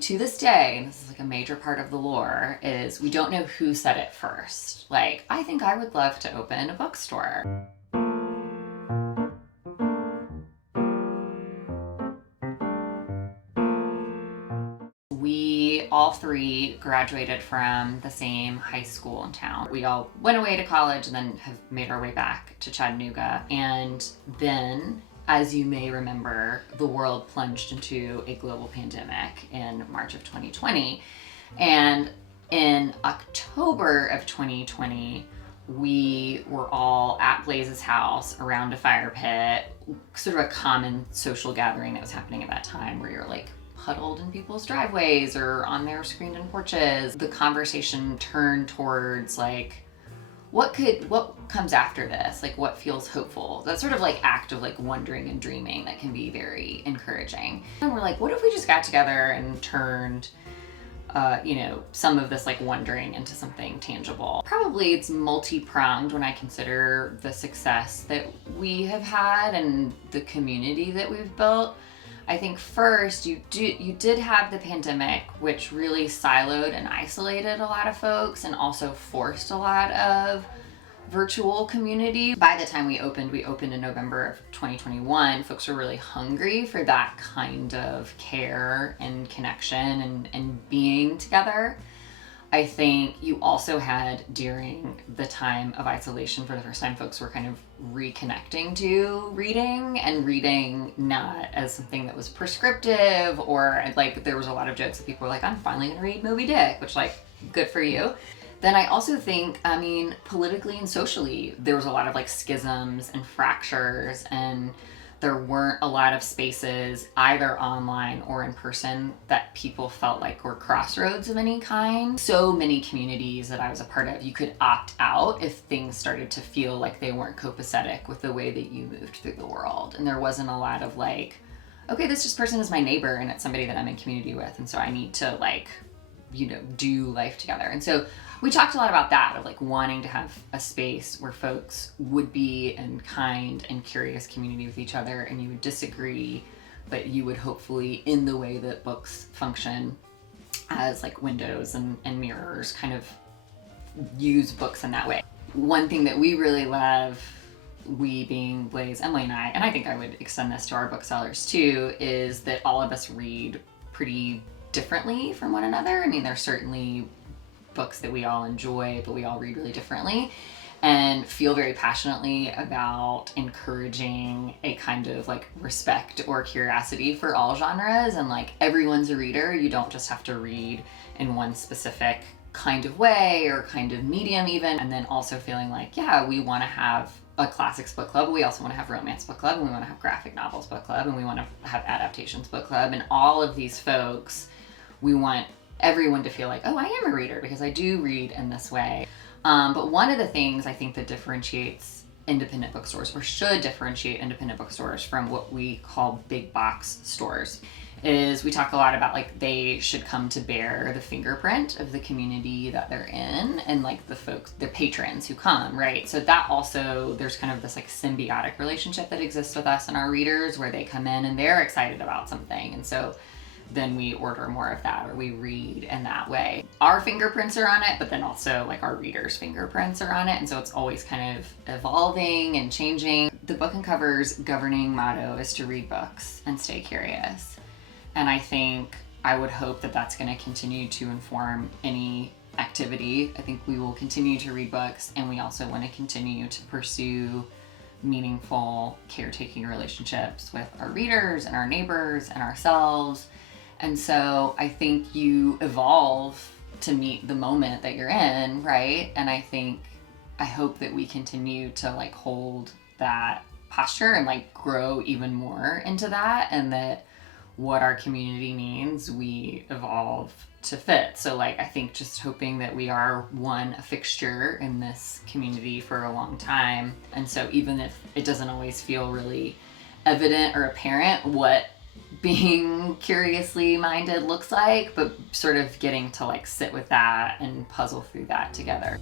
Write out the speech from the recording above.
To this day, and this is like a major part of the lore, is we don't know who said it first. Like, I think I would love to open a bookstore. We all three graduated from the same high school in town. We all went away to college and then have made our way back to Chattanooga. And then, as you may remember, the world plunged into a global pandemic in March of 2020. And in October of 2020, we were all at Blaze's house around a fire pit, sort of a common social gathering that was happening at that time where you're like huddled in people's driveways or on their screened-in porches. The conversation turned towards like, what comes after this? Like, what feels hopeful? That sort of like act of like wondering and dreaming that can be very encouraging. And we're like, what if we just got together and turned some of this like wondering into something tangible? Probably it's multi-pronged when I consider the success that we have had and the community that we've built. I think first you did have the pandemic, which really siloed and isolated a lot of folks and also forced a lot of virtual community. By the time we opened in November of 2021, folks were really hungry for that kind of care and connection and being together. I think you also had, during the time of isolation, for the first time, folks were kind of reconnecting to reading, and reading not as something that was prescriptive, or like there was a lot of jokes that people were like, I'm finally gonna read Moby Dick, which like, good for you. Then I also think, politically and socially, there was a lot of like schisms and fractures, and there weren't a lot of spaces, either online or in person, that people felt like were crossroads of any kind. So many communities that I was a part of, you could opt out if things started to feel like they weren't copacetic with the way that you moved through the world. And there wasn't a lot of like, okay, this person is my neighbor and it's somebody that I'm in community with, and so I need to like, do life together. And so we talked a lot about that, of like wanting to have a space where folks would be in kind and curious community with each other, and you would disagree, but you would hopefully, in the way that books function as like windows and mirrors, kind of use books in that way. One thing that we really love, we being Blaze, Emily, and I think I would extend this to our booksellers too, is that all of us read pretty differently from one another. I mean, there's certainly books that we all enjoy, but we all read really differently, and feel very passionately about encouraging a kind of like respect or curiosity for all genres, and like everyone's a reader. You don't just have to read in one specific kind of way or kind of medium even. And then also feeling like, yeah, we want to have a classics book club, we also want to have romance book club, and we want to have graphic novels book club, and we want to have adaptations book club, and all of these folks, we want everyone to feel like, oh, I am a reader because I do read in this way. But one of the things I think that differentiates independent bookstores, or should differentiate independent bookstores from what we call big box stores, is we talk a lot about like they should come to bear the fingerprint of the community that they're in, and like the folks, the patrons who come, right? So that also, there's kind of this like symbiotic relationship that exists with us and our readers, where they come in and they're excited about something, and so then we order more of that, or we read in that way. Our fingerprints are on it, but then also like our readers' fingerprints are on it, and so it's always kind of evolving and changing. The Book and Cover's governing motto is to read books and stay curious. And I think, I would hope that that's going to continue to inform any activity. I think we will continue to read books, and we also want to continue to pursue meaningful caretaking relationships with our readers and our neighbors and ourselves. And so I think you evolve to meet the moment that you're in, right? And I hope that we continue to like hold that posture and like grow even more into that, and that what our community means, we evolve to fit. So like, I think just hoping that we are a fixture in this community for a long time. And so even if it doesn't always feel really evident or apparent what being curiously minded looks like, but sort of getting to like sit with that and puzzle through that together.